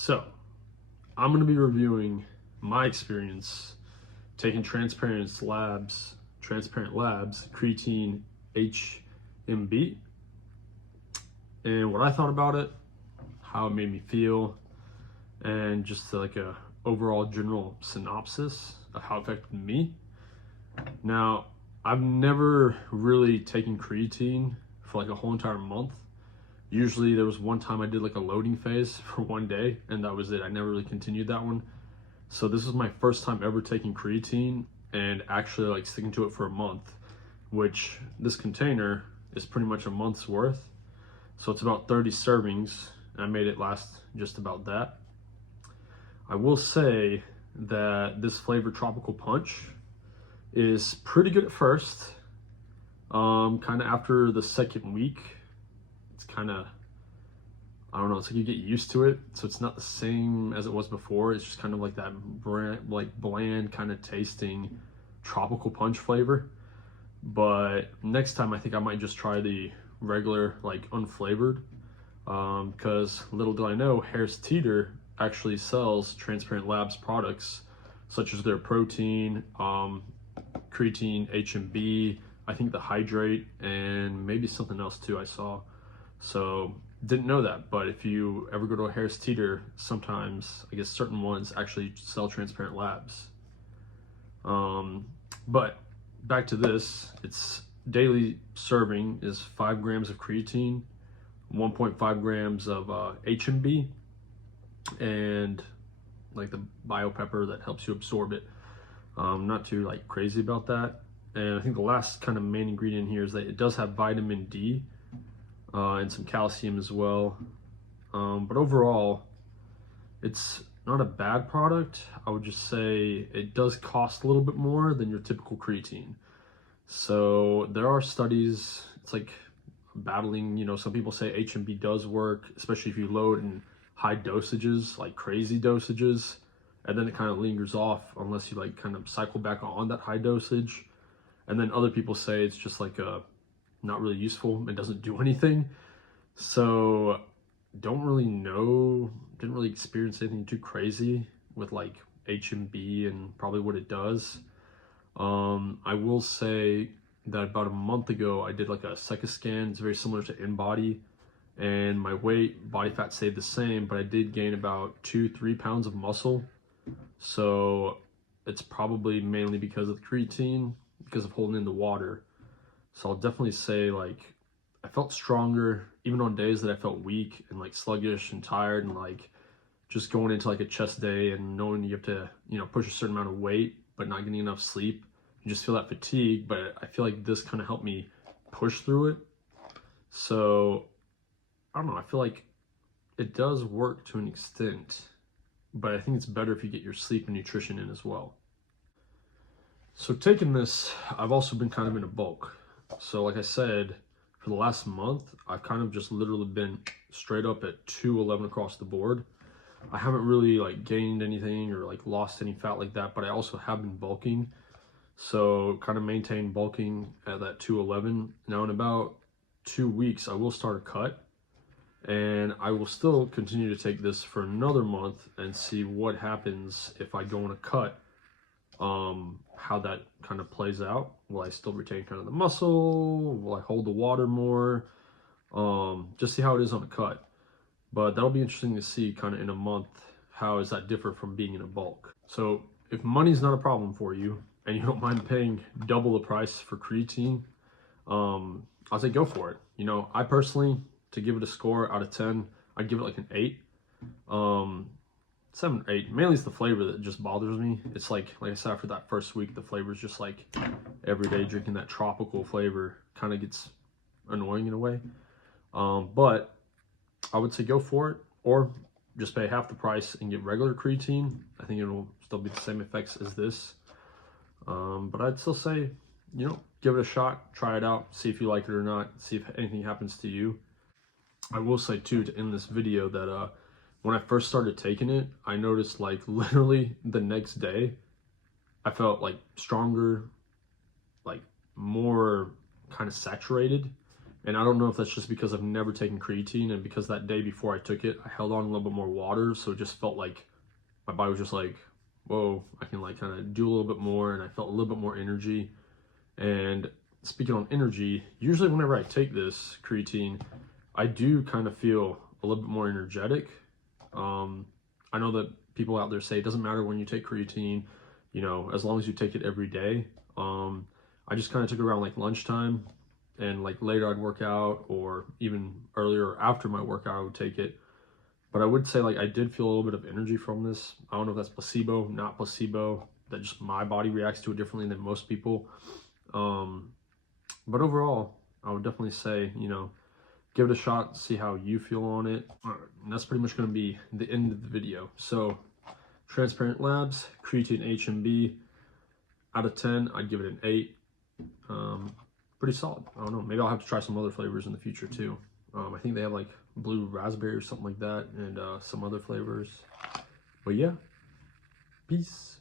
So, I'm going to be reviewing my experience taking Transparent Labs Creatine HMB and what I thought about it, how it made me feel, and just like a overall general synopsis of how it affected me. Now, I've never really taken creatine for like a whole entire month. Usually there was one time I did like a loading phase for one day and that was it. I never really continued that one. So this was my first time ever taking creatine and actually like sticking to it for a month, which this container is pretty much a month's worth. So it's about 30 servings. And I made it last just about that. I will say that this flavor Tropical Punch is pretty good at first. Kind of after the second week, it's kind of, I don't know, it's like you get used to it. So it's not the same as it was before. It's just kind of like that bland kind of tasting Tropical Punch flavor. But next time I think I might just try the regular like unflavored, because little did I know, Harris Teeter actually sells Transparent Labs products such as their protein, Creatine HMB, I think the Hydrate, and maybe something else too I saw. So didn't know that, but if you ever go to a Harris Teeter, sometimes I guess certain ones actually sell Transparent Labs. But back to this, its daily serving is 5 grams of creatine, 1.5 grams of HMB, and like the bio pepper that helps you absorb it. Not too like crazy about that. And I think the last kind of main ingredient here is that it does have vitamin D and some calcium as well. But overall, it's not a bad product. I would just say it does cost a little bit more than your typical creatine. So there are studies, it's like battling, you know, some people say HMB does work, especially if you load in high dosages, like crazy dosages, and then it kind of lingers off unless you like kind of cycle back on that high dosage. And then other people say it's just like not really useful, it doesn't do anything. So don't really know, didn't really experience anything too crazy with like HMB and probably what it does. I will say that about a month ago I did like a Seca scan. It's very similar to InBody, and my weight, body fat stayed the same, but I did gain about 2-3 pounds of muscle. So it's probably mainly because of the creatine, because of holding in the water. So I'll definitely say like I felt stronger even on days that I felt weak and like sluggish and tired, and like just going into like a chest day and knowing you have to, you know, push a certain amount of weight but not getting enough sleep, you just feel that fatigue. But I feel like this kind of helped me push through it. So I don't know, I feel like it does work to an extent, but I think it's better if you get your sleep and nutrition in as well. So taking this, I've also been kind of in a bulk. So like I said, for the last month, I've kind of just literally been straight up at 211 across the board. I haven't really like gained anything or like lost any fat like that, but I also have been bulking. So kind of maintain bulking at that 211. Now in about 2 weeks, I will start a cut, and I will still continue to take this for another month and see what happens if I go on a cut, how that kind of plays out. Will I still retain kind of the muscle? Will I hold the water more? Just see how it is on a cut. But that'll be interesting to see kind of in a month, how does that differ from being in a bulk. So if money's not a problem for you and you don't mind paying double the price for creatine, I'll say go for it. You know, I personally, to give it a score out of 10, I'd give it like an 8. 7 or 8. Mainly it's the flavor that just bothers me. It's like I said, after that first week, the flavor is just like every day drinking that tropical flavor kind of gets annoying in a way. But I would say go for it, or just pay half the price and get regular creatine. I think it'll still be the same effects as this. But I'd still say, you know, give it a shot, try it out, see if you like it or not, see if anything happens to you. I will say too, to end this video, that when I first started taking it, I noticed like literally the next day, I felt like stronger, like more kind of saturated, And I don't know if that's just because I've never taken creatine, and because that day before I took it, I held on a little bit more water, so it just felt like my body was just like, whoa, I can like kind of do a little bit more, and I felt a little bit more energy. And speaking on energy, usually whenever I take this creatine, I do kind of feel a little bit more energetic. I know that people out there say it doesn't matter when you take creatine, you know, as long as you take it every day. I just kind of took it around like lunchtime, and like later I'd work out, or even earlier after my workout I would take it. But I would say like I did feel a little bit of energy from this. I don't know if that's placebo, not placebo, that just my body reacts to it differently than most people. But overall, I would definitely say, you know, give it a shot, see how you feel on it. All right, and that's pretty much going to be the end of the video. So Transparent Labs Creatine HMB, out of 10 I'd give it an 8. Pretty solid. I don't know, maybe I'll have to try some other flavors in the future too. I think they have like blue raspberry or something like that, and some other flavors. But yeah, peace.